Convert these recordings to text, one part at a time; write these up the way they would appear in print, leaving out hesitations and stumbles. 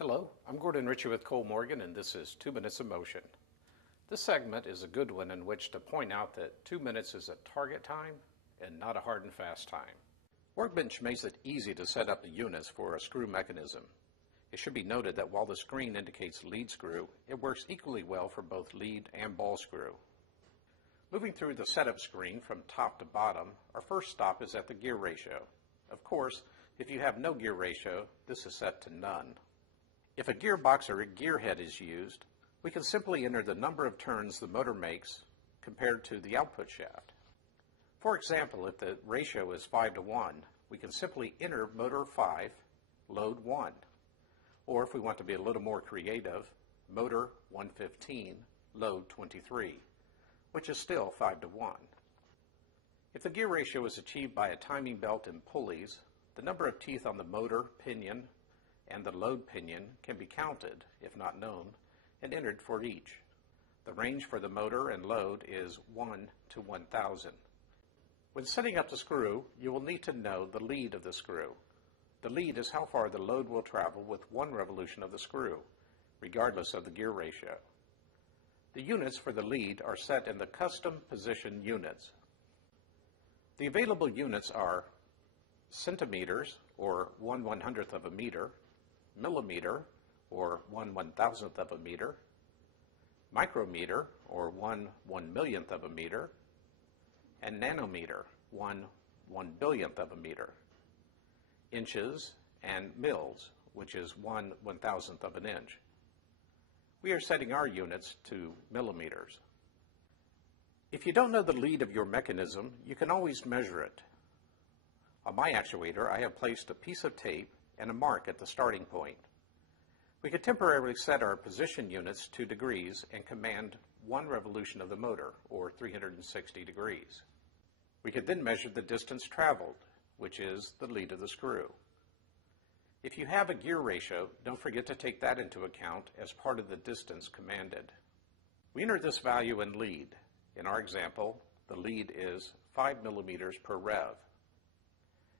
Hello, I'm Gordon Ritchie with Cole Morgan, and this is 2 Minutes of Motion. This segment is a good one in which to point out that 2 minutes is a target time and not a hard and fast time. Workbench makes it easy to set up the units for a screw mechanism. It should be noted that while the screen indicates lead screw, it works equally well for both lead and ball screw. Moving through the setup screen from top to bottom, our first stop is at the gear ratio. Of course, if you have no gear ratio, this is set to none. If a gearbox or a gearhead is used, we can simply enter the number of turns the motor makes compared to the output shaft. For example, if the ratio is 5:1, we can simply enter motor 5, load 1. Or if we want to be a little more creative, motor 115, load 23, which is still 5:1. If the gear ratio is achieved by a timing belt and pulleys, the number of teeth on the motor, pinion, and the load pinion can be counted, if not known, and entered for each. The range for the motor and load is 1 to 1,000. When setting up the screw, you will need to know the lead of the screw. The lead is how far the load will travel with one revolution of the screw, regardless of the gear ratio. The units for the lead are set in the custom position units. The available units are centimeters, or 1/100th of a meter, millimeter, or 1/1000th of a meter, micrometer, or 1/1,000,000th of a meter, and nanometer, 1/1,000,000,000th of a meter, inches, and mils, which is 1/1000th of an inch. We are setting our units to millimeters. If you don't know the lead of your mechanism, you can always measure it. On my actuator, I have placed a piece of tape and a mark at the starting point. We could temporarily set our position units to degrees and command one revolution of the motor, or 360 degrees. We could then measure the distance traveled, which is the lead of the screw. If you have a gear ratio, don't forget to take that into account as part of the distance commanded. We enter this value in lead. In our example, the lead is 5 millimeters per rev.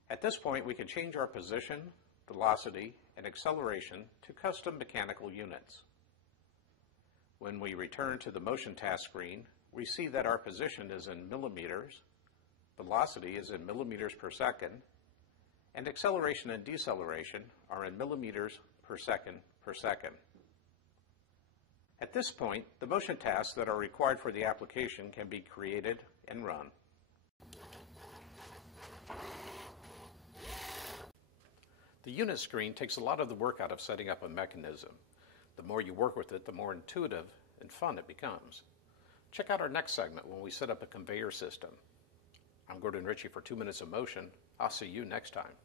At this point, we can change our position, velocity, and acceleration to custom mechanical units. When we return to the motion task screen, we see that our position is in millimeters, velocity is in millimeters per second, and acceleration and deceleration are in millimeters per second per second. At this point, the motion tasks that are required for the application can be created and run. The unit screen takes a lot of the work out of setting up a mechanism. The more you work with it, the more intuitive and fun it becomes. Check out our next segment when we set up a conveyor system. I'm Gordon Ritchie for 2 Minutes of Motion. I'll see you next time.